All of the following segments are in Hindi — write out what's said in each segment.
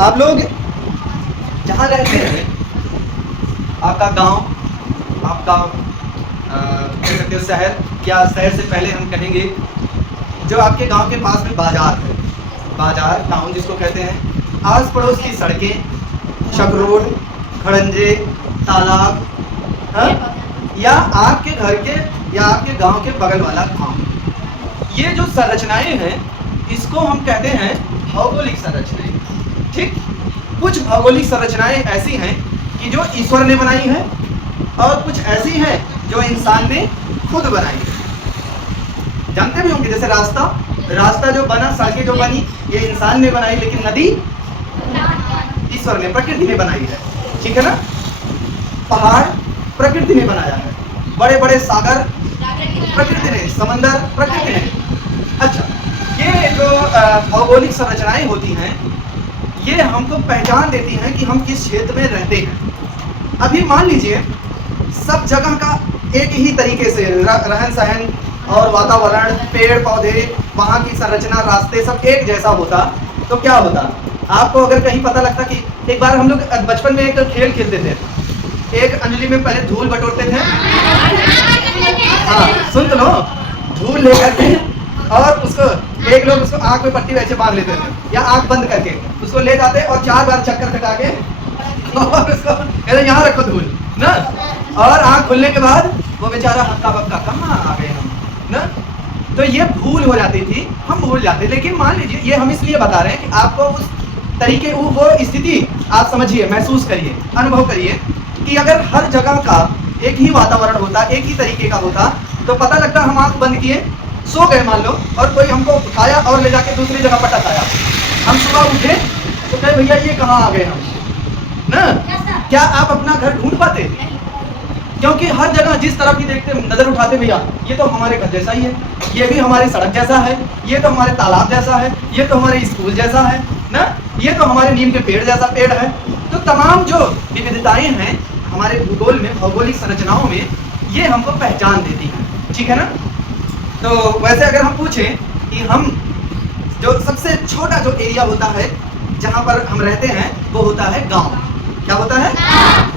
आप लोग जहाँ रहते हैं, आपका गांव, आपका कह सकते हो शहर, या शहर से पहले हम कहेंगे जो आपके गांव के पास में बाजार है, बाजार टाउन जिसको कहते हैं, आस पड़ोस की सड़कें, शक रोड, खड़ंजे, तालाब, हाँ? या आपके घर के या आपके गांव के बगल वाला गांव, ये जो संरचनाएं हैं इसको हम कहते हैं भौगोलिक संरचनाएं। ठीक, कुछ भौगोलिक संरचनाएं ऐसी हैं कि जो ईश्वर ने बनाई है और कुछ ऐसी हैं जो इंसान ने खुद बनाई है। जानते भी होंगे जैसे रास्ता जो बना, सड़कें जो बनी, ये इंसान ने बनाई, लेकिन नदी ईश्वर ने, प्रकृति ने बनाई है। ठीक है ना। पहाड़ प्रकृति ने बनाया है, बड़े बड़े सागर प्रकृति ने, समंदर प्रकृति ने। अच्छा, ये जो भौगोलिक संरचनाएं होती हैं ये हमको पहचान देती हैं कि हम किस क्षेत्र में रहते हैं। अभी मान लीजिए सब जगह का एक ही तरीके से रहन सहन और वातावरण, पेड़ पौधे, वहाँ की संरचना, रास्ते सब एक जैसा होता तो क्या होता। आपको अगर कहीं पता लगता कि एक बार हम लोग बचपन में एक खेल खेलते थे, एक अंजलि में पहले धूल बटोरते थे, हाँ सुन तो लो, धूल लेकर के और उसको एक लोग उसको आंख में पट्टी वैसे बांध लेते थे या आंख बंद करके उसको ले जाते और 4 बार चक्कर कटा के और उसको यहाँ रखो धूल ना, और आंख खुलने के बाद वो बेचारा हक्का बक्का कहाँ आ गए हम ना। तो ये भूल हो जाती थी, हम भूल जाते। लेकिन मान लीजिए ये हम इसलिए बता रहे हैं कि आपको उस तरीके वो स्थिति आप समझिए, महसूस करिए, अनुभव करिए कि अगर हर जगह का एक ही वातावरण होता, एक ही तरीके का होता तो पता लगता हम आंख बंद किए सो गए मान लो, और कोई हमको उठाया और ले जाके दूसरी जगह पर टकाया, हम सुबह उठे तो कहे भैया ये कहाँ आ गए हम ना। क्या आप अपना घर ढूंढ पाते? क्योंकि हर जगह जिस तरफ भी देखते नजर उठाते भैया ये तो हमारे घर जैसा ही है, ये भी हमारी सड़क जैसा है, ये तो हमारे तालाब जैसा है, ये तो हमारे स्कूल जैसा है ना, ये तो हमारे नीम के पेड़ जैसा पेड़ है। तो तमाम जो विविधताएं हैं हमारे भूगोल में, भौगोलिक संरचनाओं में, ये हमको पहचान देती हैं। ठीक है ना। तो वैसे अगर हम पूछें कि हम जो सबसे छोटा जो एरिया होता है जहाँ पर हम रहते हैं वो होता है गांव। क्या होता है?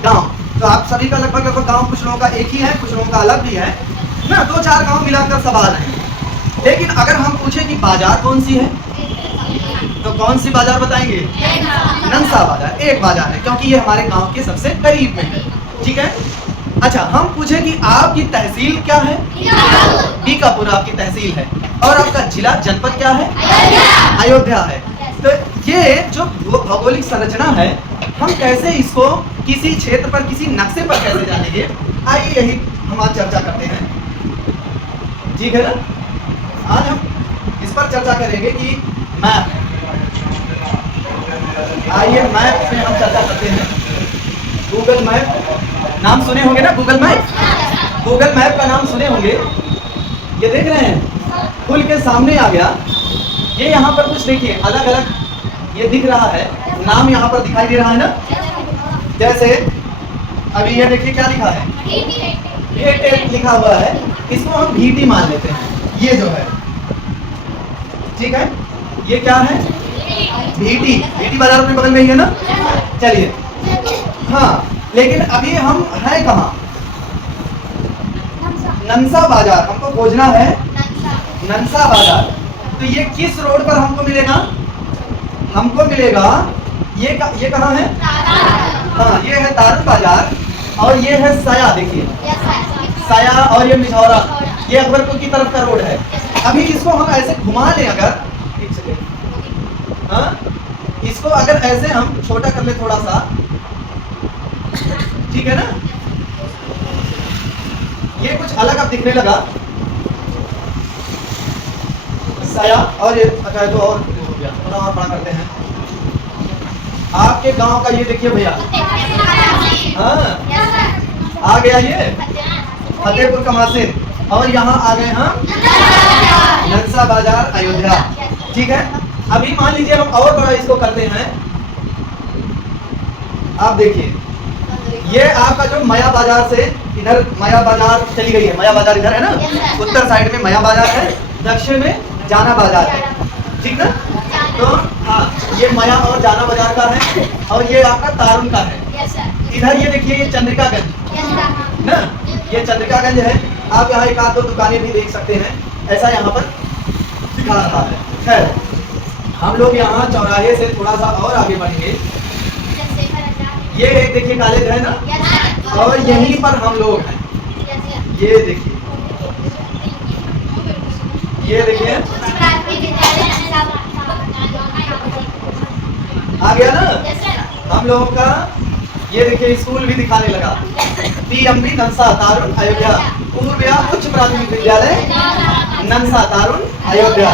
गांव। तो आप सभी का लगभग गांव, कुछ लोगों का एक ही है, कुछ लोगों का अलग भी है ना, 2-4 गांव मिलाकर सवाल है। लेकिन अगर हम पूछें कि बाजार कौन सी है तो कौन सी बाजार बताएंगे? नंसा बाजार। एक बाजार है क्योंकि ये हमारे गांव के सबसे करीब में है। ठीक है। अच्छा, हम पूछे कि आपकी तहसील क्या है? बीकापुर आपकी तहसील है। और आपका जिला, जनपद क्या है? अयोध्या है। तो ये जो भौगोलिक संरचना है हम कैसे इसको किसी क्षेत्र पर, किसी नक्शे पर कैसे जानेंगे, आइए यही हम आज चर्चा करते हैं। ठीक है ना। आज हम इस पर चर्चा करेंगे कि मैप, आइए मैप में हम चर्चा करते हैं। गूगल मैप नाम सुने होंगे ना, गूगल मैप। गूगल मैप का नाम सुने होंगे। ये देख रहे हैं खुल के सामने आ गया। ये यहाँ पर कुछ देखिए अलग अलग ये दिख रहा है, नाम यहाँ पर दिखाई दे रहा है ना। जैसे अभी ये देखिए क्या लिखा है, एयरटेल लिखा हुआ है, इसको हम भीटी मान लेते हैं। ये जो है, ठीक है, ये क्या है? भीटी। भीटी बाजार अपने बगल में ही है ना। चलिए, हाँ, लेकिन अभी हम हैं कहाँ? नंसा बाजार हमको खोजना है। नंसा बाजार। तो ये किस रोड पर हमको मिलेगा? हमको मिलेगा ये कहाँ है? हाँ, ये है दारुल बाजार और ये है साया। देखिए साया और ये मिझौरा, ये अकबरपुर की तरफ का रोड है। अभी इसको हम ऐसे घुमा लें अगर, एक सेकेंड, हाँ, इसको अगर ऐसे हम छोटा कर ले थोड़ा सा, ठीक है ना। ये कुछ अलग अब दिखने लगा साया, और ये अच्छा तो और हो गया, थोड़ा और बड़ा करते हैं। आपके गांव का ये देखिए भैया, हाँ आ गया ये फतेहपुर कमासिन, और यहाँ आ गए हम नंसा बाजार अयोध्या। ठीक है। अभी मान लीजिए हम और बड़ा इसको करते हैं। आप देखिए ये आपका जो माया बाजार से इधर माया बाजार चली गई है, माया बाजार इधर है ना, उत्तर साइड में माया बाजार है, दक्षिण में जाना बाजार है। ठीक ना। तो हाँ, ये माया और जाना बाजार का है, और ये आपका तारुण का है। इधर ये देखिए, ये चंद्रिकागंज ना, ये चंद्रिकागंज है। आप यहाँ एक आध दो दुकानें भी देख सकते हैं, ऐसा यहाँ पर दिखा रहा है। खैर, हम लोग यहाँ चौराहे से थोड़ा सा और आगे बढ़ेंगे। ये एक देखिए कॉलेज है ना, और यहीं पर हम लोग हैं। ये देखिए, ये देखिए आ गया ना हम लोगों का। ये देखिए स्कूल भी दिखाने लगा, पीएमबी ननसा तारुण अयोध्या पूर्व उच्च प्राथमिक विद्यालय ननसा तारुण अयोध्या।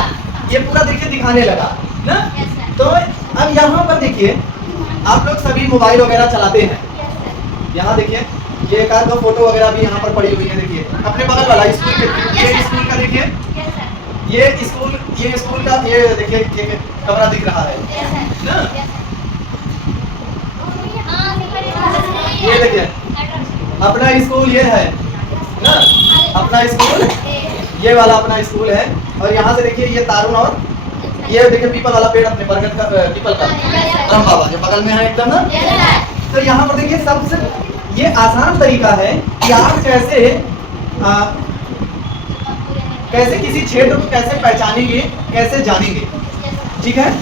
ये पूरा देखिए दिखाने लगा ना। तो अब यहाँ पर देखिए, आप लोग सभी मोबाइल वगैरह चलाते हैं। यहाँ देखिए, ये एक आध दो फोटो वगैरह भी यहाँ पर पड़ी हुई है। देखिए अपने बगल वाला स्कूल के, ये स्कूल का देखिए, ये स्कूल का, ये देखिए ये कमरा दिख रहा है ना। ये देखिए अपना स्कूल ये है ना, अपना स्कूल ये वाला अपना स्कूल है। और यहाँ से देखिए ये तारुण, और ये देखिए पीपल वाला पेड़, अपने बरगद का, पीपल का ब्रह्म बाबा जो बगल में है एकदम ना। तो यहाँ पर देखिए सबसे ये आसान तरीका है कि आप कैसे किसी क्षेत्र को कैसे पहचानेंगे, कैसे जानेंगे। ठीक है,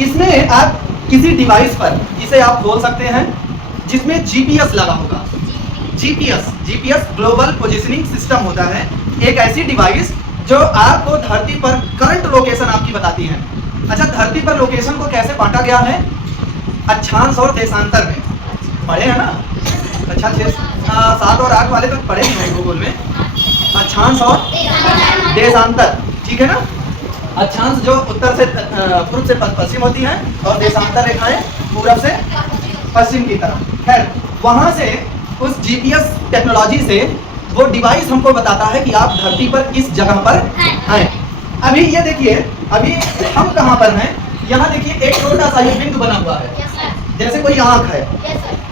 इसमें आप किसी डिवाइस पर इसे आप खोल सकते हैं जिसमें जीपीएस लगा होगा। जीपीएस ग्लोबल पोजीशनिंग सिस्टम होता है, एक ऐसी डिवाइस जो आपको धरती पर करंट लोकेशन आपकी बताती है। अच्छा, धरती पर लोकेशन को कैसे बांटा गया है? अक्षांश और देशांतर में। पढ़े हैं ना? अच्छा, 7 और 8 वाले तो पढ़े हैं भूगोल में। अक्षांश और देशांतर, ठीक है ना। अक्षांश जो उत्तर से पूर्व से पश्चिम होती है, और देशांतर रेखाएं पूरब से पश्चिम की तरफ। खैर, वहां से उस जीपीएस टेक्नोलॉजी से वो डिवाइस हमको बताता है कि आप धरती पर किस जगह पर हैं। अभी ये देखिए, अभी हम कहाँ पर हैं। यहाँ देखिए एक छोटा सा ये बिंदु बना हुआ है, जैसे कोई आंख है।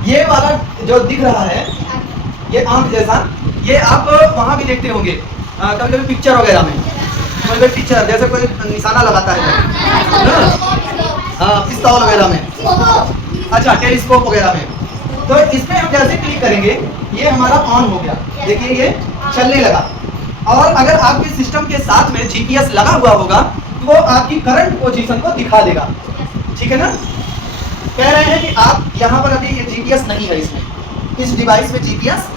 ये वाला जो दिख रहा है, ये आंख जैसा, ये आप वहाँ भी देखते होंगे कभी कभी पिक्चर वगैरह में। कोई पिक्चर जैसे कोई निशाना लगाता है पिस्तौल वगैरह में, अच्छा टेलीस्कोप वगैरह में। तो इसमें हम जैसे क्लिक करेंगे, ये हमारा ऑन हो गया। देखिए ये चलने लगा। और अगर आपके सिस्टम के साथ में जीपीएस लगा हुआ होगा तो वो आपकी करंट पोजीशन को दिखा देगा। ठीक है ना। कह रहे हैं कि आप यहाँ पर अभी ये जीपीएस नहीं है, इसमें इस डिवाइस में जीपीएस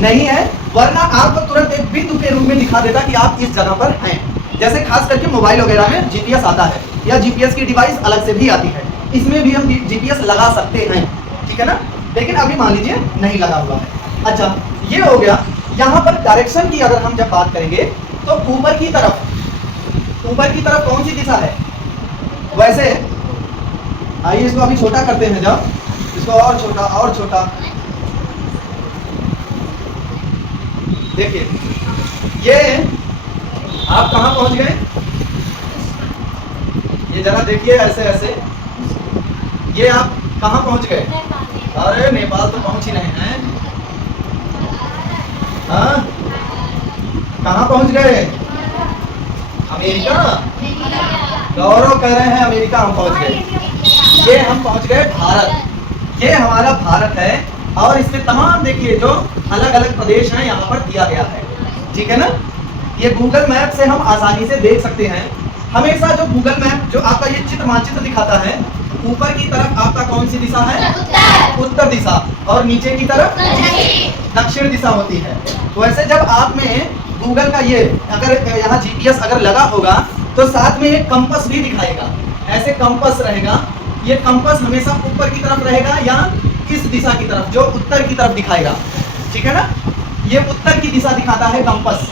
नहीं है, वरना आपको तुरंत एक बिंदु के रूप में दिखा देता कि आप इस जगह पर हैं। जैसे खास करके मोबाइल वगैरह में जीपीएस आता है, या जीपीएस की डिवाइस अलग से भी आती है, इसमें भी हम जीपीएस लगा सकते हैं। ठीक है ना। लेकिन अभी मान लीजिए नहीं लगा हुआ है। अच्छा, ये हो गया। यहाँ पर डायरेक्शन की अगर हम जब बात करेंगे तो ऊपर की तरफ कौन सी दिशा है? वैसे आइए इसको अभी छोटा करते हैं, जब इसको और छोटा देखिए, ये आप कहाँ पहुंच गए? ये जरा देखिए, ऐसे ये आप कहाँ पहुंच गए? अरे नेपाल तो पहुंच ही रहे हैं। हाँ, कहाँ पहुंच गए? अमेरिका। गौरव कह रहे हैं अमेरिका हम पहुंच गए। ये हम पहुंच गए भारत। ये हमारा भारत है, और इसमें तमाम देखिए जो अलग अलग प्रदेश हैं यहाँ पर दिया गया है। ठीक है ना। ये गूगल मैप से हम आसानी से देख सकते हैं। हमेशा जो गूगल मैप जो आपका ये चित्र मानचित्र दिखाता है, ऊपर की तरफ आपका कौन सी दिशा है? उत्तर दिशा, और नीचे की तरफ दक्षिण दिशा होती है। तो वैसे जब आप में गूगल का ये अगर यहाँ जीपीएस अगर लगा होगा तो साथ में एक कंपास भी दिखाएगा। ऐसे कंपास रहेगा, ये कंपास हमेशा ऊपर की तरफ रहेगा या इस दिशा की तरफ, जो उत्तर की तरफ दिखाएगा। ठीक है ना। ये उत्तर की दिशा दिखाता है कंपास।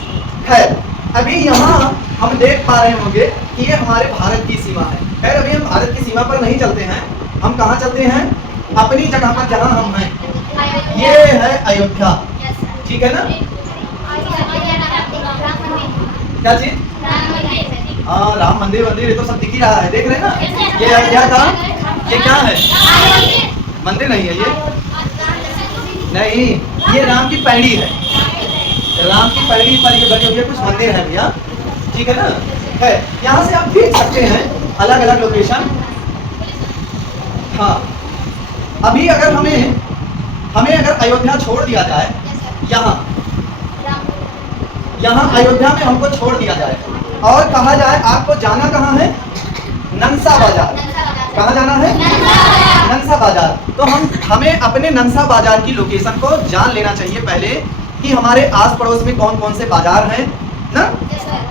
खैर, अभी यहाँ हम देख पा रहे होंगे कि ये हमारे भारत की सीमा है। खैर, अभी हम भारत की सीमा पर नहीं चलते हैं, हम कहाँ चलते हैं? अपनी जगह पर जहाँ हम हैं। ये है अयोध्या। ठीक है ना। क्या चीज? हाँ, राम मंदिर ये तो सब दिख ही रहा है, देख रहे हैं ना। ये अयोध्या का, ये क्या है? मंदिर नहीं है ये, नहीं, ये राम की पैड़ी है। राम की पैड़ी पर ये बनी हुई है, कुछ मंदिर है भैया। ठीक है ना। है, यहाँ से आप देख सकते हैं अलग अलग लोकेशन। हाँ, अभी अगर हमें अगर अयोध्या छोड़ दिया जाए, यहाँ अयोध्या में हमको छोड़ दिया जाए और कहा जाए आपको जाना कहाँ है, ननसा बाजार। कहाँ जाना है, ननसा बाजार। तो हमें अपने ननसा बाजार की लोकेशन को जान लेना चाहिए पहले कि हमारे आस पड़ोस में कौन कौन से बाजार हैं ना।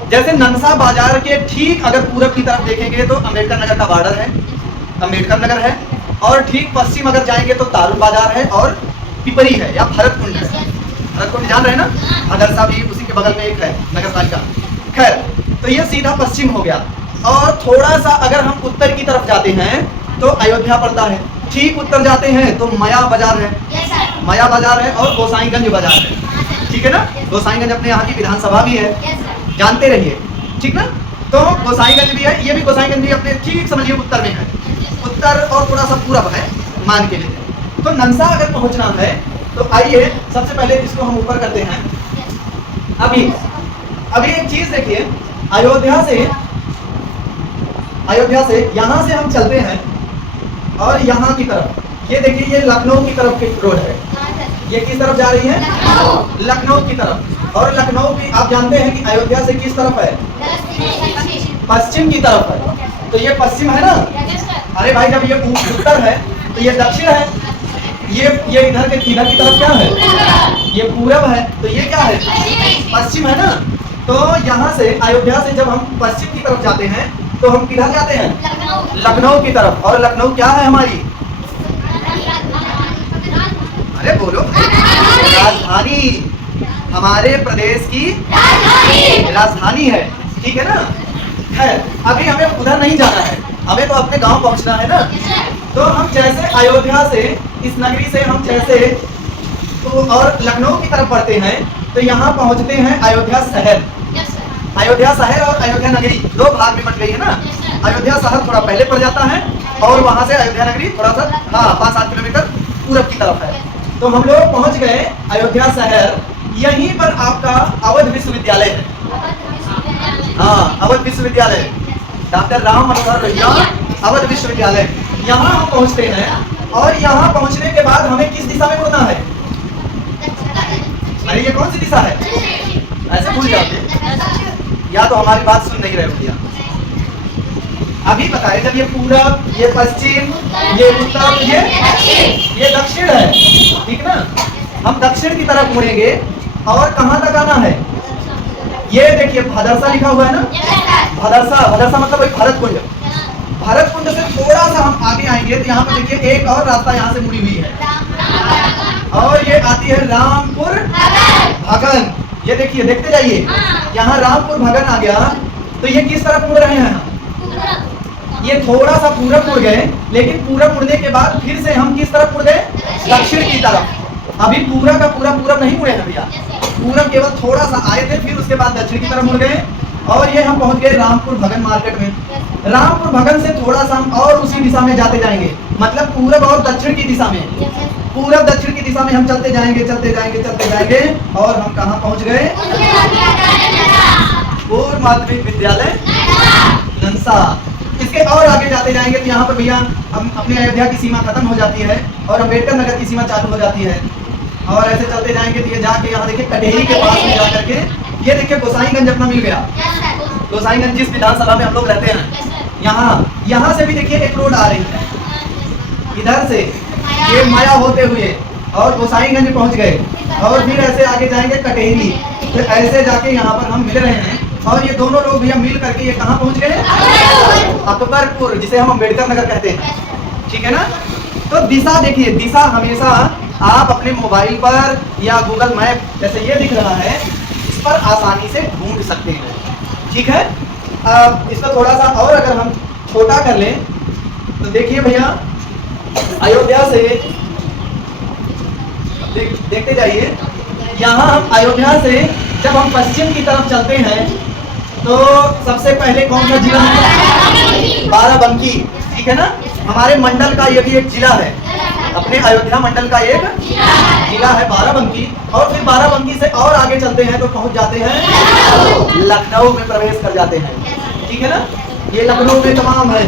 जैसे ननसा बाजार के ठीक अगर पूरब की तरफ देखेंगे तो अम्बेडकर नगर का बॉर्डर है, अम्बेडकर नगर है, और ठीक पश्चिम अगर जाएंगे तो दारुल बाजार है और पिपरी है या भरतकुंड है। भरतकुंड जान रहे हैं ना, अदरसा भी उसी के बगल में एक है नगर पालिका। खैर, तो ये सीधा पश्चिम हो गया। और थोड़ा सा अगर हम उत्तर की तरफ जाते हैं तो अयोध्या पड़ता है। ठीक उत्तर जाते हैं तो माया बाजार है, माया बाजार है और गोसाईगंज बाजार है। ठीक है ना, गोसाईगंज अपने यहाँ की विधानसभा भी है, जानते रहिए, ठीक ना। तो गोसाईगंज भी है, ये भी गोसाईगंज भी अपने ठीक समझिए उत्तर में है, उत्तर और थोड़ा सा पूरब है मान के लिए। तो ननसा अगर पहुंचना है तो आइए सबसे पहले इसको हम ऊपर करते हैं। अभी एक चीज देखिए, अयोध्या से यहाँ से हम चलते हैं और यहाँ की तरफ, ये देखिए ये लखनऊ की तरफ की रोड है। ये किस तरफ जा रही है, लखनऊ की तरफ। और लखनऊ की आप जानते हैं कि अयोध्या से किस तरफ है, पश्चिम की तरफ है। तो ये पश्चिम है ना, अरे भाई जब ये उत्तर है तो ये दक्षिण है, ये इधर की तरफ क्या है, ये पूरब है, तो ये क्या है, पश्चिम है ना। तो यहाँ से अयोध्या से जब हम पश्चिम की तरफ जाते हैं तो हम किधर जाते हैं, लखनऊ की तरफ। और लखनऊ क्या है हमारी, अरे बोलो, राजधानी, हमारे प्रदेश की राजधानी है, ठीक है ना। है, अभी हमें उधर नहीं जाना है, हमें तो अपने गांव पहुंचना है ना। तो हम जैसे अयोध्या से, इस नगरी से हम जैसे तो और लखनऊ की तरफ बढ़ते हैं तो यहाँ पहुंचते हैं अयोध्या शहर। अयोध्या शहर और अयोध्या नगरी दो भाग में बट गई है ना। अयोध्या शहर थोड़ा पहले पड़ जाता है और वहां से अयोध्या नगरी थोड़ा सा 5-7 किलोमीटर पूरब की तरफ है। तो हम लोग पहुंच गए अयोध्या शहर। यहीं पर आपका अवध विश्वविद्यालय है, हाँ अवध विश्वविद्यालय, डॉक्टर राम मनोहर लोहिया अवध विश्वविद्यालय। यहाँ हम पहुंचते हैं और यहाँ पहुंचने के बाद हमें किस दिशा में मुड़ना है, अरे ये कौन सी दिशा है, ऐसे भूल जाते या तो हमारी बात सुन नहीं रहे हो भैया। अभी बताए जब ये पूरब, ये पश्चिम, ये उत्तर, ये दक्षिण है, ठीक ना। हम दक्षिण की तरफ मुड़ेंगे और कहाँ तक आना है, ये देखिए भदरसा लिखा हुआ है ना, भदरसा मतलब वही भरतकुंड। भरतकुंड से थोड़ा सा हम आगे आएंगे तो यहाँ पर देखिए एक और रास्ता यहाँ से मुड़ी हुई है और ये आती है रामपुर भगन। ये देखिए, देखते जाइए, यहाँ रामपुर भगन आ गया। तो ये किस तरफ मुड़ रहे हैं, ये थोड़ा सा पूरब मुड़ गए, लेकिन पूरब मुड़ने के बाद फिर से हम किस तरफ मुड़ गए, दक्षिण की तरफ। अभी पूरा का पूरा पूरब नहीं मुड़े हैं भैया, पूरब केवल थोड़ा सा आए थे, फिर उसके बाद दक्षिण की तरफ मुड़ गए और ये हम पहुंच गए रामपुर भगन मार्केट में। रामपुर भगन से थोड़ा सा हम और उसी दिशा में जाते जाएंगे, मतलब पूरब और दक्षिण की दिशा में, पूरब दक्षिण की दिशा में हम चलते जाएंगे और हम कहाँ पहुंच गए, पूर्व माध्यमिक विद्यालय ननसा। इसके और आगे जाते जाएंगे तो यहाँ पर भैया हम अपने अयोध्या की सीमा खत्म हो जाती है और अम्बेडकर नगर की सीमा चालू हो जाती है। और ऐसे चलते जाएंगे तो ये जाके यहाँ देखिए कटेरी के पास में जाकर के ये देखिए गोसाईगंज अपना मिल गया। गोसाईगंज जिस विधानसभा में हम लोग रहते हैं, यहाँ से भी देखिए एक रोड आ रही है, इधर से ये माया होते हुए और गोसाईगंज पहुँच गए और फिर ऐसे आगे जाएंगे कटेरी। तो ऐसे जाके यहाँ पर हम मिल रहे हैं और ये दोनों लोग भैया मिल करके ये कहाँ पहुँच गए, अकबरपुर, जिसे हम अम्बेडकर नगर कहते हैं, ठीक है ना। तो दिशा देखिए, दिशा हमेशा आप अपने मोबाइल पर या गूगल मैप जैसे ये दिख रहा है इस पर आसानी से ढूंढ सकते हैं, ठीक है। इसको थोड़ा सा और अगर हम छोटा कर लें तो देखिए भैया अयोध्या से देखते जाइए, यहाँ हम अयोध्या से जब हम पश्चिम की तरफ चलते हैं तो सबसे पहले कौन सा जिला है, बाराबंकी, ठीक है ना। हमारे मंडल का ये भी एक जिला है, अपने अयोध्या मंडल का एक जिला है बाराबंकी। और फिर बाराबंकी से और आगे चलते हैं तो पहुंच जाते हैं लखनऊ में, प्रवेश कर जाते हैं, ठीक है ना। ये लखनऊ में तमाम है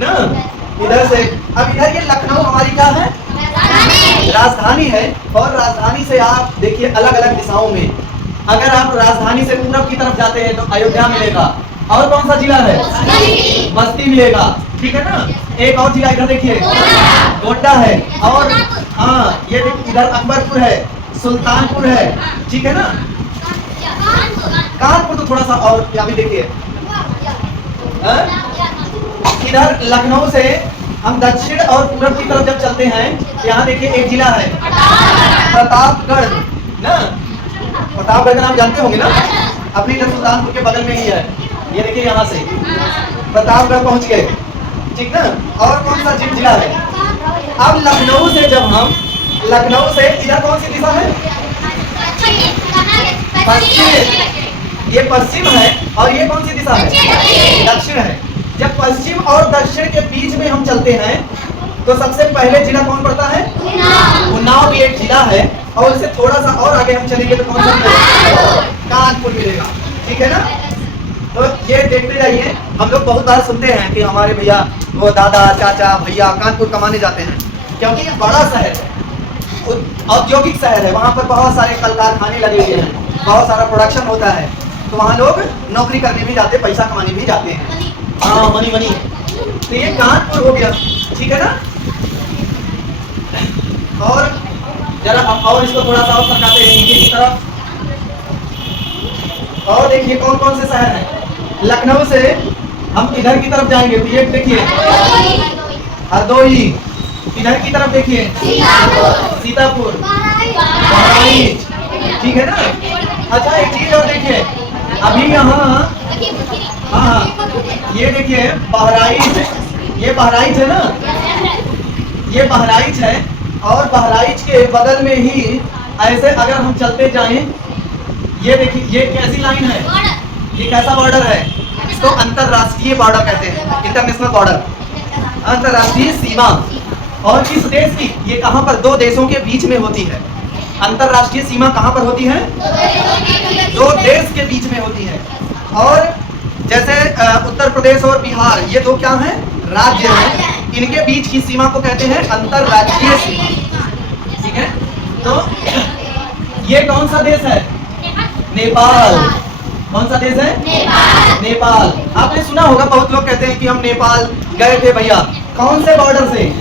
ना, इधर से। अब इधर ये लखनऊ हमारी क्या है? राजधानी है। और राजधानी से आप देखिए अलग अलग दिशाओं में, अगर आप राजधानी से पूरब की तरफ जाते हैं तो अयोध्या मिलेगा। और कौन सा जिला है? बस्ती मिलेगा, ठीक है ना। एक और जिला इधर देखिए, गोड्डा है। और हाँ ये देखिए इधर अकबरपुर है, सुल्तानपुर है, ठीक है ना। कानपुर तो थोड़ा सा और यहाँ भी देखिए। इधर लखनऊ से हम दक्षिण और पूरब की तरफ जब चलते हैं, यहाँ देखिए एक जिला है प्रतापगढ़ ना। प्रतापगढ़ का नाम जानते होंगे ना, अपनी इधर सुल्तानपुर के बगल में ही है। ये देखिए यहाँ से प्रतापगढ़ पहुंच गए, ठीक ना। और कौन सा जिला है? अब लखनऊ से जब हम, लखनऊ से इधर कौन सी दिशा है? पश्चिम। ये पश्चिम है। और ये कौन सी दिशा है? दक्षिण है। जब पश्चिम और दक्षिण के बीच में हम चलते हैं तो सबसे पहले जिला कौन पड़ता है? उन्नाव भी एक जिला है। और इससे थोड़ा सा और आगे हम चलेंगे तो कौन सा मिलेगा? कानपुर मिलेगा, ठीक है ना। तो ये देखते जाइए, हम लोग बहुत बार सुनते हैं कि हमारे भैया वो दादा चाचा भैया कानपुर कमाने जाते हैं, क्योंकि ये बड़ा शहर है, औद्योगिक शहर है। वहाँ पर बहुत सारे कल कारखाने लगे हुए हैं, बहुत सारा प्रोडक्शन होता है, तो वहाँ लोग नौकरी करने भी जाते, पैसा कमाने भी जाते हैं। हाँ मनी मनी। तो ये कानपुर हो गया, ठीक है ना। और जरा और इसको थोड़ा सा और सरकाते हैं नीचे की तरफ। और देखिए कौन कौन से शहर हैं। लखनऊ से हम इधर की तरफ जाएंगे तो ये देखिए हरदोई, इधर की तरफ देखिए सीतापुर, बहराइच, ठीक है ना। अच्छा एक चीज और देखिए, अभी यहाँ हाँ ये देखिए बहराइच, ये बहराइच है ना, ये बहराइच है। और बहराइच के बगल में ही ऐसे अगर हम चलते जाएं, ये देखिए ये कैसी लाइन है, ये कैसा बॉर्डर है? इसको अंतरराष्ट्रीय बॉर्डर कहते हैं, इंटरनेशनल बॉर्डर, अंतरराष्ट्रीय सीमा। और किस देश की? ये कहाँ पर? दो देशों के बीच में होती है। अंतरराष्ट्रीय सीमा कहाँ पर होती है? दो देश के बीच में होती है। और जैसे उत्तर प्रदेश और बिहार, ये दो क्या हैं? राज्य हैं। इनके बीच की सीमा को कहते हैं अंतरराज्यीय सीमा, ठीक है। तो ये कौन सा देश है? नेपाल। कौन सा देश है? नेपाल। आपने सुना होगा, बहुत लोग कहते हैं कि हम नेपाल गए थे भैया। कौन से बॉर्डर से?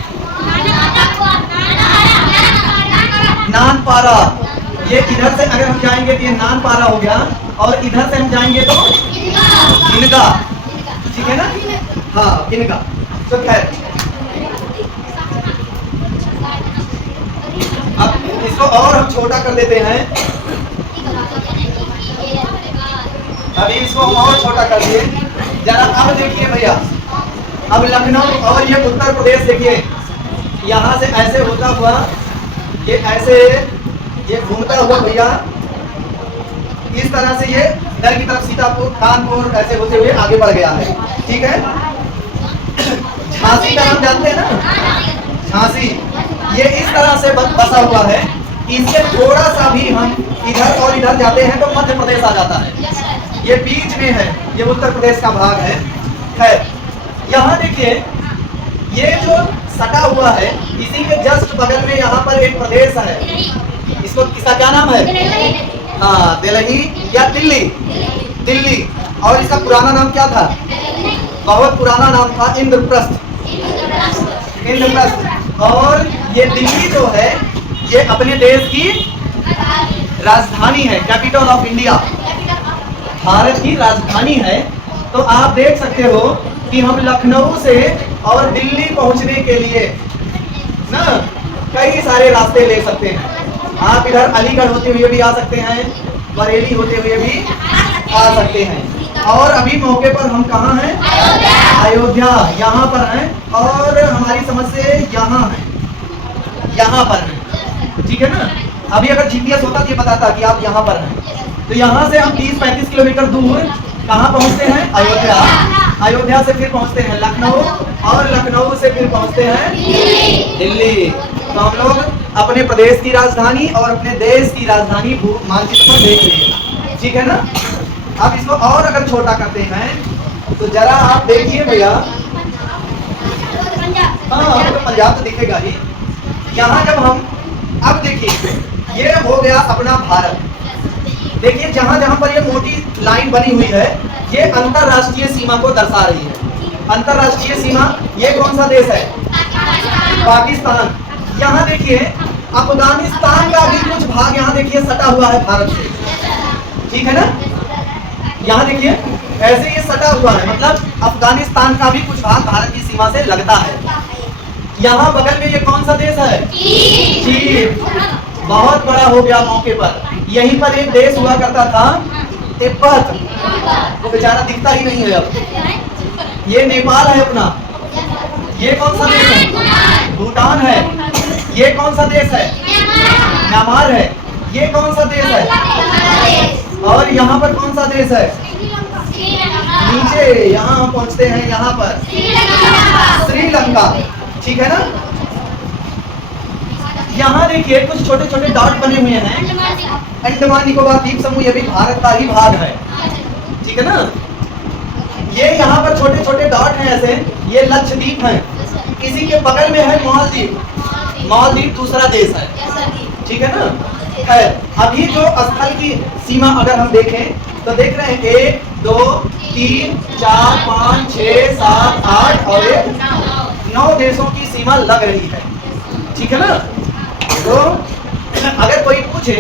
नानपारा। ये इधर से अगर हम जाएंगे तो ये नानपारा हो गया, और इधर से हम जाएंगे तो इनका, ठीक है ना। हाँ इनका। तो खैर अब इसको और हम छोटा कर देते हैं। अभी इसको हम और छोटा कर दिए जरा। अब देखिए भैया, अब लखनऊ और ये उत्तर प्रदेश देखिए, यहाँ से ऐसे होता हुआ ये ऐसे ये घूमता हुआ भैया इस तरह से ये इधर की तरफ सीतापुर कानपुर ऐसे होते हुए आगे बढ़ गया है, ठीक है। झांसी का नाम जानते हैं ना? झांसी ये इस तरह से बसा हुआ है, इससे थोड़ा सा भी हम इधर और इधर जाते हैं तो मध्य प्रदेश आ जाता है। ये बीच में है, ये उत्तर प्रदेश का भाग है। खैर यहाँ देखिए ये जो सटा हुआ है, इसी के जस्ट बगल में यहाँ पर एक प्रदेश है, इसको इसका क्या नाम है? हाँ दिल्ली या दिल्ली, दिल्ली। और इसका पुराना नाम क्या था? बहुत पुराना नाम था इंद्रप्रस्थ, इंद्रप्रस्थ। और ये दिल्ली जो है ये अपने देश की राजधानी है, कैपिटल ऑफ इंडिया, भारत की राजधानी है। तो आप देख सकते हो कि हम लखनऊ से और दिल्ली पहुंचने के लिए ना कई सारे रास्ते ले सकते हैं। आप इधर अलीगढ़ होते हुए भी आ सकते हैं, बरेली होते हुए भी आ सकते हैं। और अभी मौके पर हम कहाँ हैं? अयोध्या, यहाँ पर हैं। और हमारी समझ से यहाँ है, यहाँ पर हैं, ठीक है ना। अभी अगर जीपीएस होता तो ये बताता कि आप यहाँ पर हैं। तो यहाँ से हम 30-35 किलोमीटर दूर कहाँ पहुँचते हैं? अयोध्या। अयोध्या से फिर पहुँचते हैं लखनऊ, और लखनऊ से फिर पहुँचते हैं दिल्ली। तो हम लोग अपने प्रदेश की राजधानी और अपने देश की राजधानी मानचित्र पर देख लीजिए, ठीक है ना। अब इसको और अगर छोटा करते हैं तो जरा आप देखिए भैया, हाँ आपको पंजाब तो दिखेगा ही। यहाँ जब हम अब देखिए ये हो गया अपना भारत। देखिए जहाँ जहाँ पर ये मोटी लाइन बनी हुई है ये अंतरराष्ट्रीय सीमा को दर्शा रही है। अंतरराष्ट्रीय सीमा ये कौन सा देश है? पाकिस्तान। यहाँ देखिए अफगानिस्तान का भी कुछ भाग यहाँ देखिए सटा हुआ है भारत से, ठीक है ना। यहाँ देखिए ऐसे ये सटा हुआ है, मतलब अफगानिस्तान का भी कुछ भाग भारत की सीमा से लगता है। यहाँ बगल में ये कौन सा देश है? चीन। बहुत बड़ा हो गया मौके पर। यहीं पर एक देश हुआ करता था तिब्बत, वो बेचारा दिखता ही नहीं है अब। ये नेपाल है अपना। ये कौन सा देश है? भूटान है। ये कौन सा देश है? म्यांमार है। ये कौन सा देश है? और यहाँ पर कौन सा देश है? नीचे यहाँ हम पहुँचते हैं, यहाँ पर श्रीलंका, ठीक है ना। यहाँ देखिए कुछ छोटे छोटे डॉट बने हुए हैं। अंडमान निकोबार द्वीप समूह ये भी भारत का ही भाग है, ठीक है ना। ये यहाँ पर छोटे छोटे डॉट हैं ऐसे, ये लक्षद्वीप है। इसी के बगल में है मालदीव। मालदीव दूसरा देश है, ठीक है ना। है अभी जो स्थल की सीमा अगर हम देखें तो देख रहे हैं 1 2 3 4 5 6 7 8 और 9 देशों की सीमा लग रही है, ठीक है ना। तो अगर कोई पूछे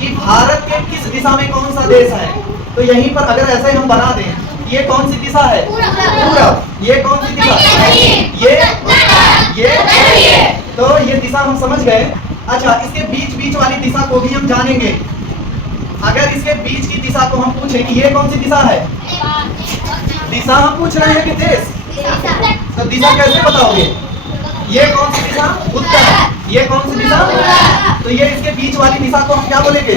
कि भारत के किस दिशा में कौन सा देश है, तो यहीं पर अगर ऐसे हम बना दें, ये कौन सी दिशा है? पूरब। ये कौन सी दिशा? ये तो ये दिशा हम समझ गए। अच्छा इसके बीच बीच वाली दिशा को भी हम जानेंगे। अगर इसके बीच की दिशा को हम पूछें कि ये कौन सी दिशा है? दिशा हम पूछ रहे हैं कि देश, तो दिशा कैसे बताओगे? ये कौन सी दिशा? उत्तर। ये कौन सी दिशा? तो ये इसके बीच वाली दिशा को हम क्या बोलेंगे?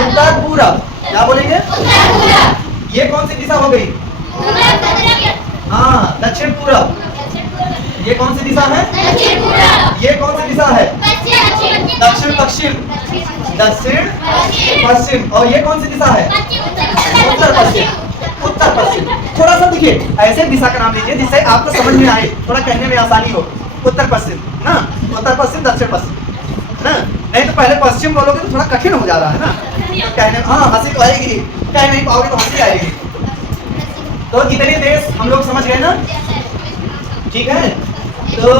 उत्तर पूरब। क्या बोलेंगे? ये कौन सी दिशा हो गई? हाँ दक्षिण पूरब। ये कौन सी दिशा है? ये कौन सी दिशा है? दक्षिण पश्चिम। दक्षिण पश्चिम। और ये कौन सी दिशा है? उत्तर पश्चिम। उत्तर पश्चिम। थोड़ा सा देखिए ऐसे दिशा का नाम लीजिए जिससे आपको समझ में आए, थोड़ा कहने में आसानी हो। उत्तर पश्चिम ना, उत्तर पश्चिम दक्षिण पश्चिम ना। नहीं तो पहले पश्चिम बोलोगे तो थोड़ा कठिन हो जा रहा है ना कहने। हाँ हंसी तो आएगी, कह नहीं पाओगे तो हंसी आएगी। तो इतने देश हम लोग समझ गए ना, ठीक है। तो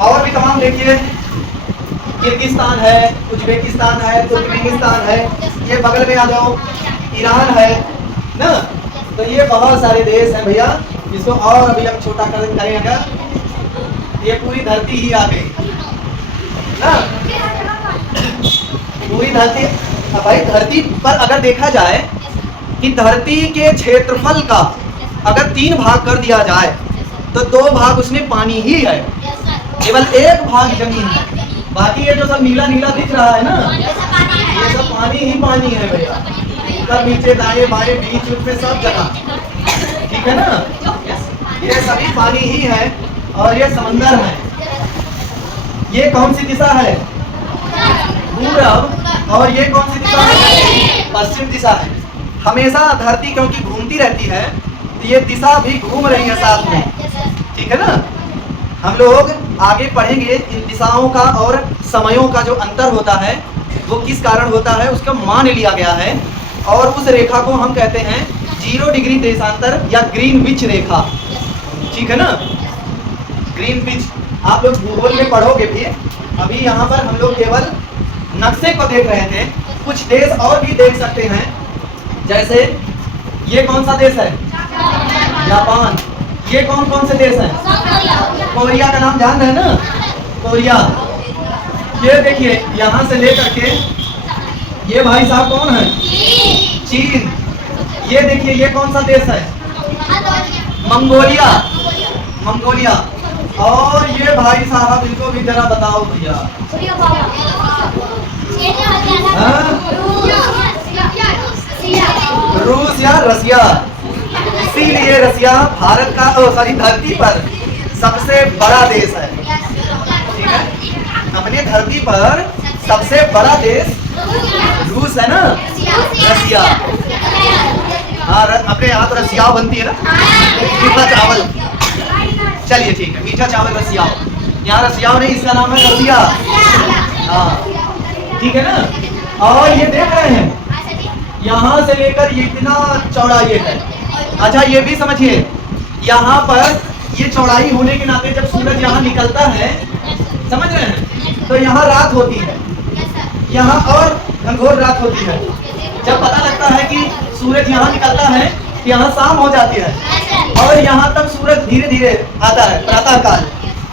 और भी तमाम देखिए किर्गिस्तान है, उज्बेकिस्तान है, तुर्कमेनिस्तान है, ये बगल में आ जाओ ईरान है ना। तो ये बहुत सारे देश हैं भैया। इसको और अभी हम छोटा करें अगर, ये पूरी धरती ही आ गई ना, पूरी धरती। भाई धरती पर अगर देखा जाए कि धरती के क्षेत्रफल का अगर 3 भाग कर दिया जाए तो 2 भाग उसमें पानी ही है, केवल 1 भाग जमीन है। बाकी ये जो सब नीला नीला दिख रहा है ना, ये सब पानी ही पानी है भैया। ऊपर नीचे दाएं बाएं बीच में सब जगह, ठीक है ना। ये सभी पानी ही है और ये समंदर है। ये कौन सी दिशा है? पूरब। और ये कौन सी दिशा है? पश्चिम दिशा है। हमेशा धरती क्योंकि घूमती रहती है तो ये दिशा भी घूम रही है साथ में, ठीक है ना। हम लोग आगे पढ़ेंगे इन दिशाओं का और समयों का जो अंतर होता है वो किस कारण होता है, उसका मान लिया गया है। और उस रेखा को हम कहते हैं 0 डिग्री देशांतर या ग्रीनविच रेखा, ठीक है ना। ग्रीनविच आप लोग भूगोल में पढ़ोगे भी। अभी यहाँ पर हम लोग केवल नक्शे को देख रहे थे, कुछ देश और भी देख सकते हैं। जैसे ये कौन सा देश है? जापान। ये कौन कौन से देश हैं? कोरिया का नाम जान रहे हैं ना, कोरिया। ये देखिए यहाँ से लेकर के ये भाई साहब कौन है? चीन। ये देखिए ये कौन सा देश है? मंगोलिया। मंगोलिया। और ये भाई साहब इनको भी जरा बताओ भैया। रूस या रसिया। इसीलिए रसिया भारत का सॉरी धरती पर सबसे बड़ा देश है, ठीक है। अपने धरती पर सबसे बड़ा देश रूस है ना, रसिया। हाँ अपने यहाँ तो रसिया बनती है ना, चावल। चलिए ठीक है, मीठा चावल रसियाव, यहाँ रसियाव नहीं, इसका नाम है रसिया। हाँ ठीक है ना। और ये देख रहे हैं यहाँ से लेकर ये इतना चौड़ा ये है। अच्छा ये भी समझिए, यहाँ पर ये चौड़ाई होने के नाते जब सूरज यहाँ निकलता है, समझ रहे हैं, तो यहाँ रात होती है, यहाँ और घनघोर रात होती है। जब पता लगता है कि सूरज यहाँ निकलता है, यहाँ शाम हो जाती है और यहाँ तक सूरज धीरे धीरे आता है प्रातः काल।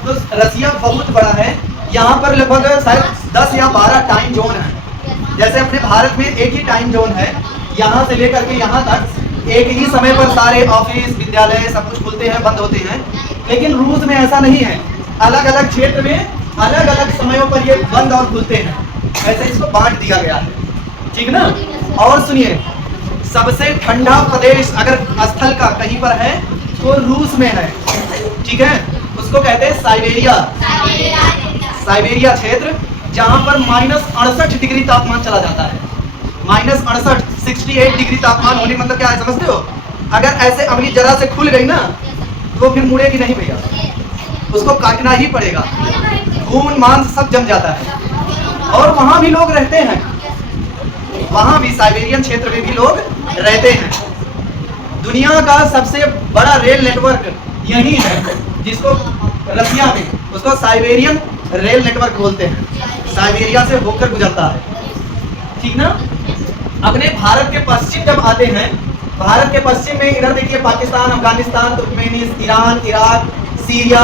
तो रसिया बहुत बड़ा है, यहाँ पर लगभग शायद 10 या 12 टाइम जोन है। जैसे अपने भारत में एक ही टाइम जोन है, यहाँ से लेकर के यहाँ तक एक ही समय पर सारे ऑफिस विद्यालय सब कुछ खुलते हैं बंद होते हैं। लेकिन रूस में ऐसा नहीं है, अलग अलग क्षेत्र में अलग अलग समयों पर ये बंद और खुलते हैं, ऐसे इसको बांट दिया गया है, ठीक ना। और सुनिए, सबसे ठंडा प्रदेश अगर स्थल का कहीं पर है तो रूस में है, ठीक है। उसको कहते हैं साइबेरिया, साइबेरिया क्षेत्र, जहां पर -68 डिग्री तापमान चला जाता है। -68 68 डिग्री तापमान होने मतलब क्या है समझते हो? अगर ऐसे अंगुली जरा से खुल गई ना तो फिर मुड़ेगी नहीं भैया, उसको काटना ही पड़ेगा, खून मांस सब जम जाता है। और वहां भी लोग रहते हैं, वहां भी साइबेरियन क्षेत्र में भी लोग रहते हैं। दुनिया का सबसे बड़ा रेल नेटवर्क यही है, जिसको रसिया में उसको साइबेरियन रेल नेटवर्क बोलते हैं, साइबेरिया से होकर गुजरता है, ठीक ना। अपने भारत के पश्चिम जब आते हैं, भारत के पश्चिम में इधर देखिए Pakistan, Afghanistan, Turkmenistan, Iran, Iraq, Syria,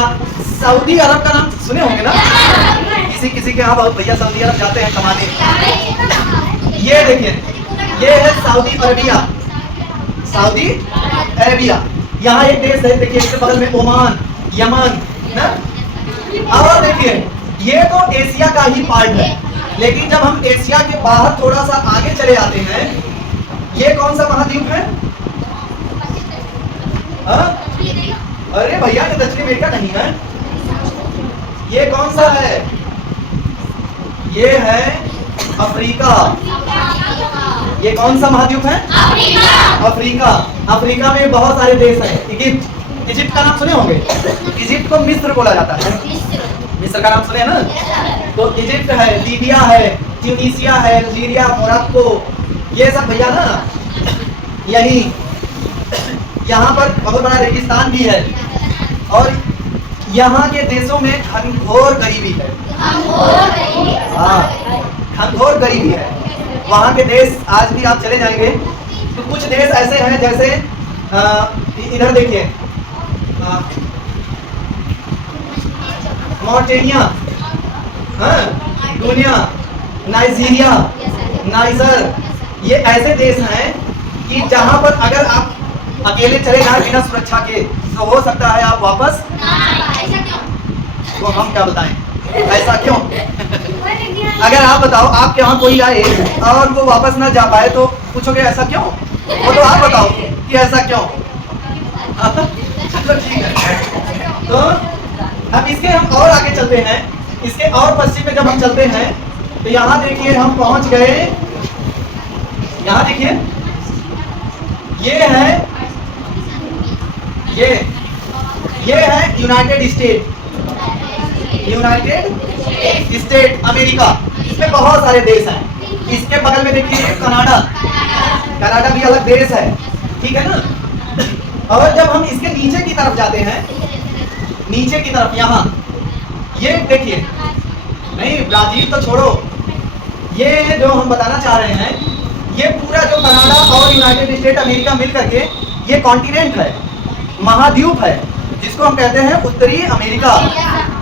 Saudi Arab का नाम सुने होंगे ना, किसी किसी के यहाँ बहुत भैया सऊदी अरब जाते हैं कमाने। ये देखिए, ये है सऊदी अरबिया, सऊदी अरबिया। यहाँ एक देश है देखिए, इसके बगल में ओमान, यमन ना। और देखिए ये तो एशिया का ही पार्ट है, लेकिन जब हम एशिया के बाहर थोड़ा सा आगे चले आते हैं, ये कौन सा महाद्वीप है? अरे भैया ये दक्षिण अमेरिका नहीं है, ये कौन सा है? ये है अफ्रीका। ये कौन सा महाद्वीप है? अफ्रीका। अफ्रीका में बहुत सारे देश हैं। इजिप्ट, इजिप्ट का नाम सुने होंगे, इजिप्ट को मिस्र बोला जाता है, मिस्र का नाम सुने ना। तो इजिप्ट है, लीबिया है, ट्यूनीसिया है, अल्जीरिया, मोरक्को, ये सब भैया ना यही। यहाँ पर बहुत बड़ा रेगिस्तान भी है और यहाँ के देशों में घनघोर गरीबी है। हाँ, घनघोर गरीबी है। वहाँ के देश आज भी आप चले जाएंगे तो कुछ देश ऐसे हैं, जैसे इधर देखिए मॉरिटेनिया, दुनिया, नाइजीरिया, नाइजर, ये ऐसे देश हैं कि जहाँ पर अगर आप अकेले चले जाए बिना सुरक्षा के तो हो सकता है आप वापस, तो हम क्या बताएं ऐसा क्यों? अगर आप बताओ आपके यहाँ कोई आए और वो वापस ना जा पाए तो पूछोगे ऐसा क्यों? वो तो आप बताओ कि ऐसा क्यों। चलो ठीक है, तो अब इसके हम और आगे चलते हैं। इसके और पश्चिम में जब हम चलते हैं तो यहाँ देखिए हम पहुंच गए, यहाँ देखिए ये है, ये है United state, United state America. इसमें बहुत सारे देश हैं। इसके बगल में देखिए कनाडा, कनाडा भी अलग देश है, ठीक है ना। और जब हम इसके नीचे की तरफ जाते हैं, नीचे की तरफ यहाँ ये देखिए, नहीं ब्राजील तो छोड़ो, ये जो हम बताना चाह रहे हैं, ये पूरा जो कनाडा और यूनाइटेड स्टेट अमेरिका मिलकर के ये कॉन्टिनेंट है, महाद्वीप है, जिसको हम कहते हैं उत्तरी अमेरिका।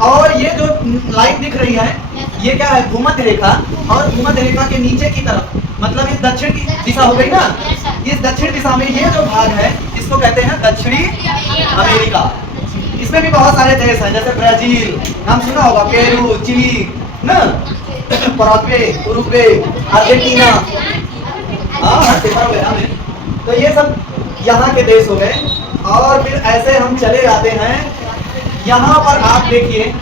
और ये जो लाइन दिख रही है ये क्या है? भूमध्य रेखा। और भूमध्य रेखा के नीचे की तरफ मतलब ये दक्षिण की दिशा हो गई ना, इस दक्षिण दिशा में ये जो भाग है इसको कहते हैं दक्षिणी अमेरिका। इसमें भी बहुत सारे देश हैं, जैसे ब्राजील नाम सुना होगा, पेरू, चिली ना, पराग्वे, उरुग्वे, अर्जेंटीना, तो ये सब यहाँ के देश हो गए। और फिर ऐसे हम चले जाते हैं, यहाँ पर आप देखिए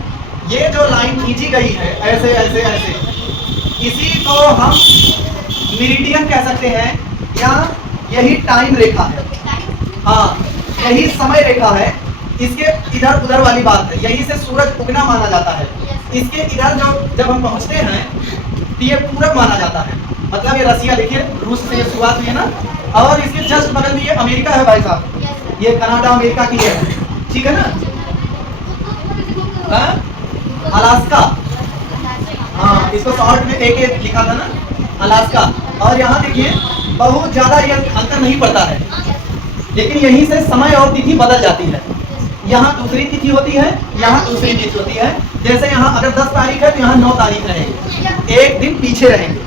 ये जो लाइन खींची गई है ऐसे ऐसे ऐसे, इसी को हम मेरिडियन कह सकते हैं, या यही टाइम रेखा है, हाँ यही समय रेखा है इसके इधर उधर वाली बात है, यहीं से सूरज उगना माना जाता है। इसके इधर जो जब हम पहुंचते हैं तो ये पूरब माना जाता है। मतलब ये रसिया, देखिए रूस से ये शुरुआत हुई है ना, और इसके जस्ट बगल में ये अमेरिका है भाई साहब, ये कनाडा अमेरिका की है, ठीक है ना। अलास्का, हाँ इसको शॉर्ट में एक लिखा था ना, अलास्का। और यहाँ देखिए बहुत ज्यादा ये अंतर नहीं पड़ता है, लेकिन यहीं से समय और तिथि बदल जाती है। यहाँ दूसरी तिथि होती है, यहाँ दूसरी तिथि होती है। जैसे यहाँ अगर 10 तारीख है तो यहाँ 9 तारीख रहेगी, एक दिन पीछे रहेंगे,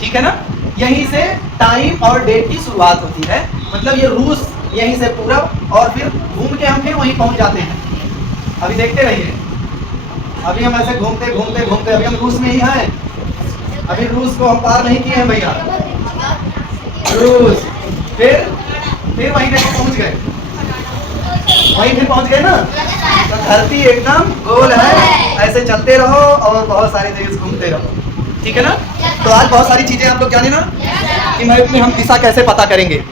ठीक है ना। यहीं से टाइम और डेट की शुरुआत होती है। मतलब ये रूस यहीं से पूरब, और फिर घूम के हम फिर वहीं पहुंच जाते हैं। अभी देखते रहिए, अभी हम ऐसे घूमते घूमते घूमते अभी हम रूस में ही हैं। अभी रूस को हम पार नहीं किए हैं भैया, रूस। फिर वहीं पे पहुंच गए, वहीं फिर पहुंच गए ना। तो धरती एकदम गोल है, ऐसे चलते रहो और बहुत सारे देश घूमते रहो, ठीक है ना। तो आज बहुत सारी चीजें आप लोग जाने ना कि मैप में हम दिशा कैसे पता करेंगे।